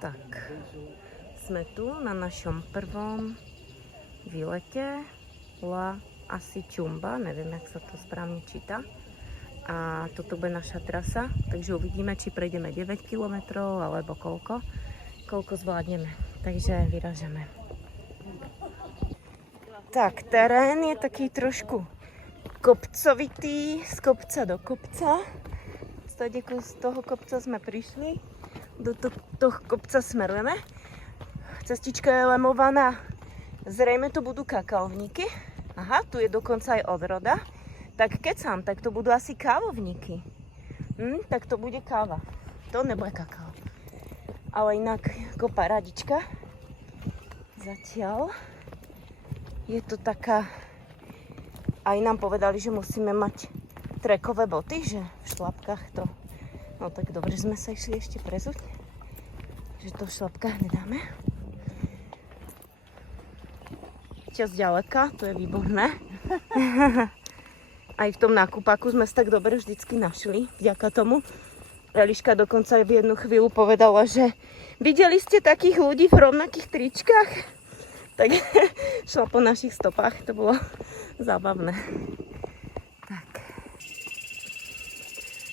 Tak, sme tu na našom prvom výlete La Asichumba, neviem, jak sa to správne číta. A toto bude naša trasa, takže uvidíme, či prejdeme 9 km alebo koľko zvládneme. Takže vyražame. Tak, terén je taký trošku kopcovitý, z kopca do kopca. Z toho kopca sme prišli. Do toho kopca smerujeme. Cestička je lemovaná. Zrejme to budú kakaovníky. Aha, tu je dokonca aj odroda. Tak kecam, tak to budú asi kávovníky. Tak to bude káva. To nebude kakao. Ale inak ako paradička. Zatiaľ je to taká... Aj nám povedali, že musíme mať trekové boty, že v šlapkách to... No tak dobre, že sme sa išli ešte prezuť, že to v šlapkách nedáme. Čas ďaleka, to je výborné. Aj v tom nákupáku sme sa tak dobre vždycky našli, vďaka tomu. Eliška dokonca aj v jednu chvíľu povedala, že videli ste takých ľudí v rovnakých tričkách? Tak šla po našich stopách, to bolo zábavné.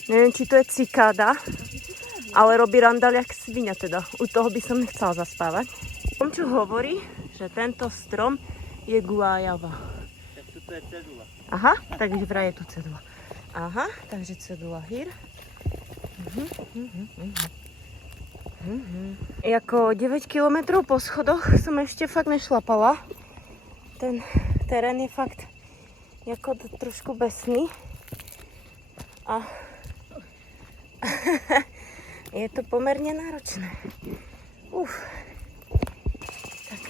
Neviem, či to je cikáda, ale robí randál jak sviňa teda. U toho by som nechcela zaspávať. Tom, čo hovorí, že tento strom je guajava. Tak toto je cedula. Aha, takže vraj je tu cedula. Aha, takže cedula hír. Jako 9 km po schodoch som ešte fakt nešlapala. Ten terén je fakt jako trošku besný. A je to pomerne náročné. Tak,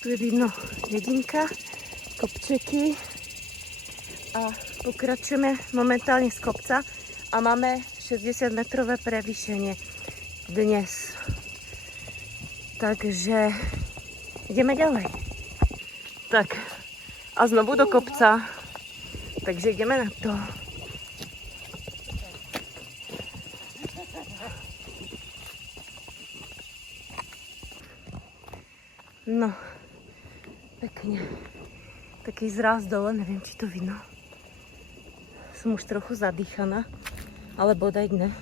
tu je vidno dedinka, kopčeky a pokračujeme momentálne z kopca a máme 60-metrové prevýšenie dnes. Takže ideme ďalej. Tak, a znovu do kopca. Takže ideme na to. No, pekne. Taký zráz dole, neviem, či to vidno. Som už trochu zadýchaná, ale bodaj ne.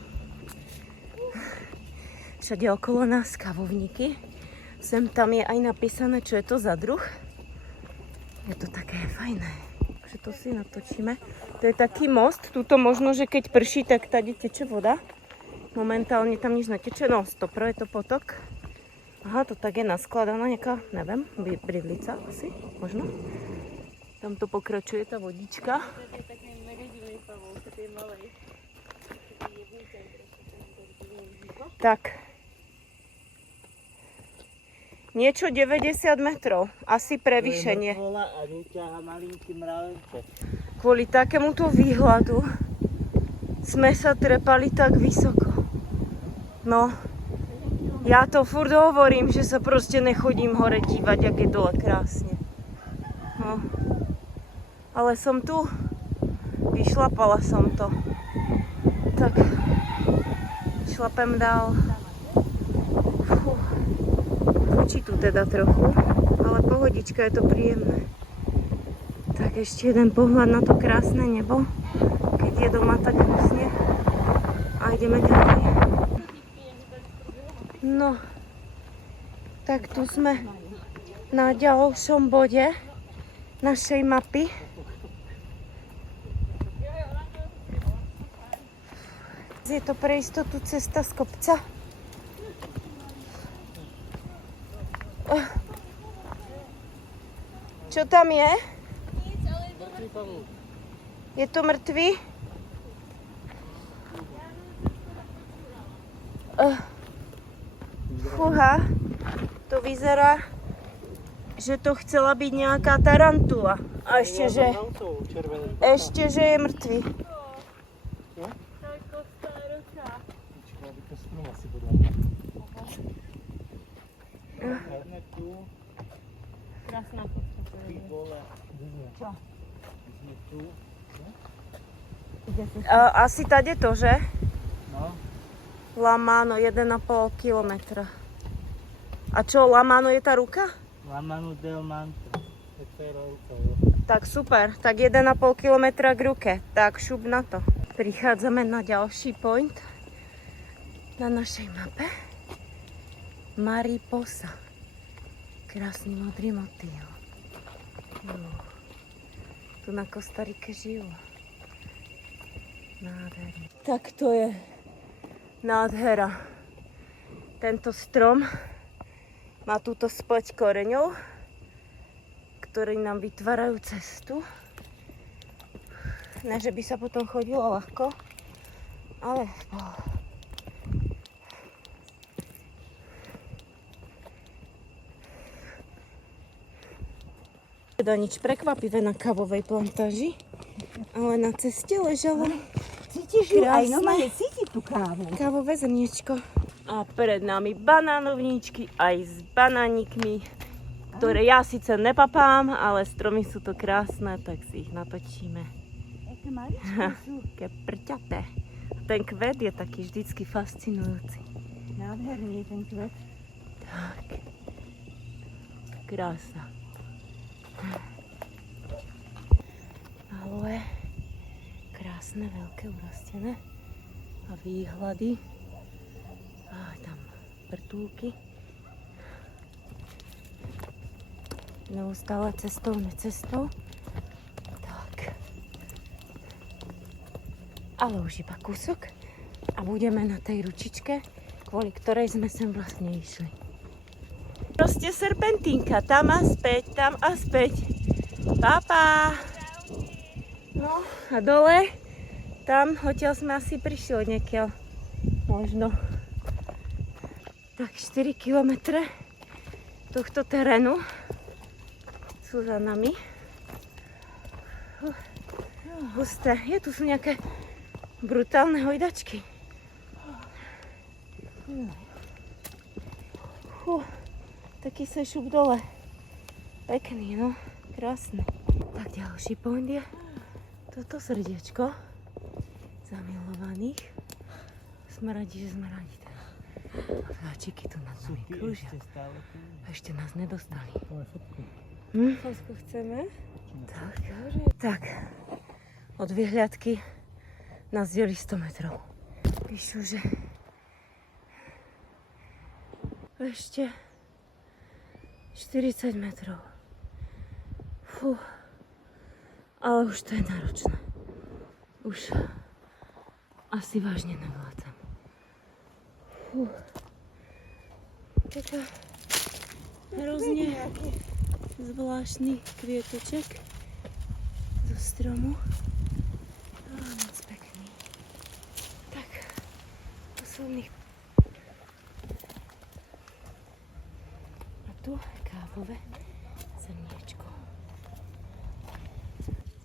Všade okolo nás kávovníky. Sem tam je aj napísané, čo je to za druh. Je to také fajné. Takže to si natočíme. To je taký most. Tuto možno, že keď prší, tak tady teče voda. Momentálne tam nič neteče. No, stopro je to potok. Aha, to tak je naskladaná nejaká, neviem, bridlica asi, možno. Tam to pokračuje tá vodička. Tak. Niečo 90 metrov, asi prevýšenie. Kvôli takémuto výhľadu sme sa trepali tak vysoko. No. Ja to furt hovorím, že sa proste nechodím hore dívať, jak je dole krásne. No. Ale som tu. Vyšlapala som to. Tak. Šlapem dál. Fučí tu teda trochu, ale pohodička, je to príjemné. Tak ešte jeden pohľad na to krásne nebo, keď je doma tak hnusne. A ideme ďalej. No, tak tu sme na ďalšom bode našej mapy. Je to pre istotu cesta z kopca. Čo tam je? Je to mŕtvý? Fúha, to vyzerá, že to chcela byť nejaká tarantula. A ešte, že je mŕtvý. Krásna fotka. Asi tady to, že? No. Lamano 1,5 kilometra. A čo, Lamano je tá ruka? Lamanu del Manto. To je ruka. Tak super, tak 1,5 kilometra k ruke. Tak šup na to. Prichádzame na ďalší point na našej mape. Mariposa. Krásny modrý motýl. Tu na Kostarike žijú. Nádherný. Tak to je nádhera. Tento strom má túto spleť koreňov, ktorí nám vytvárajú cestu. Ne, že by sa potom chodilo ľahko, ale teda nič prekvapivé na kávovej plantáži, ale na ceste ležalo Cítiš ju? Aj krásne normálne cíti tú kávu. kávové zrniečko. A pred nami banánovníčky aj s banánikmi, ktoré ja síce nepapám, ale stromy sú to krásne, tak si ich natočíme. Aké maličké sú. Také prťaté. Ten kvet je taký vždycky fascinujúci. Nádherný je ten kvet. Tak. Krása. Aloe. Krásne, veľké, urastené. A výhľady. A tam vrtulky. Neustále cestou. Tak. Ale už iba kúsok. A budeme na tej ručičke, kvôli ktorej sme sem vlastne išli. Proste serpentínka, tam a späť. Papa. No a dole, tam, odtiaľ sme asi prišli od niekiaľ. Možno. Tak 4 kilometre tohto terénu sú za nami. Husté. Tu sú nejaké brutálne hojdačky. Taký sa šup dole. Pekný, no. Krásne. Tak ďalší point je toto srdiečko zamilovaných. Sme radi, že sme radi. Vtáčiky tu nad nami krúžia. Ešte nás nedostali. Fosku chceme? Tak. Od vyhliadky nás delí 100 metrov. Píšu, že ešte 40 metrov. Fú. Ale už to je náročné. Už asi vážne nevládzam. Fú. Taká hrozne zvláštny kvietoček zo stromu. Moc pekný. Tak, posledných. A tu kávové zrniečko.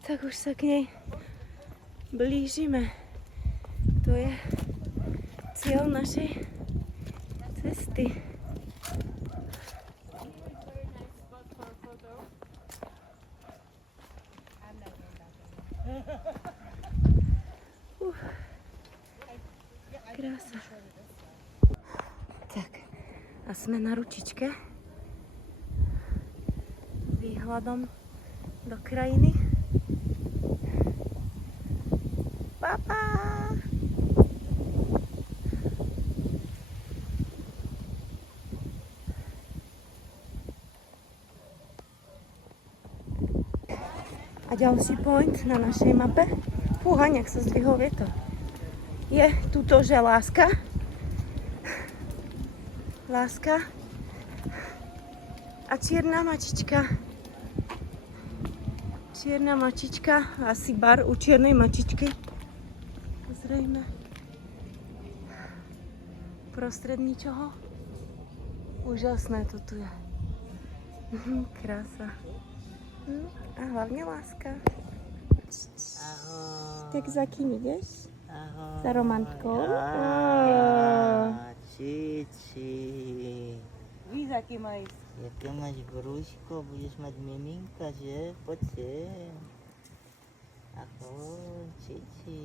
Tak už sa k nej blížime. To je cieľ našej cesty. Krása. Tak, a sme na ručičke výhľadom do krajiny. Papa! A ďalší point na našej mape, fúha, nejak sa zdvihol vietor, je tuto, že láska a čierna mačička. Čierna mačička, asi bar u čiernej mačičky. Zrejme. Prostred ničoho. Úžasné to tu je. Krása. A hlavne láska. Ahoj. Tak za kým ideš? Ahoj. Za romantkou? Čiči. Víš, aký má ísť? Jaké máš brúško, budeš mať miminka, že? Poď sem. Ahoj, Čiči.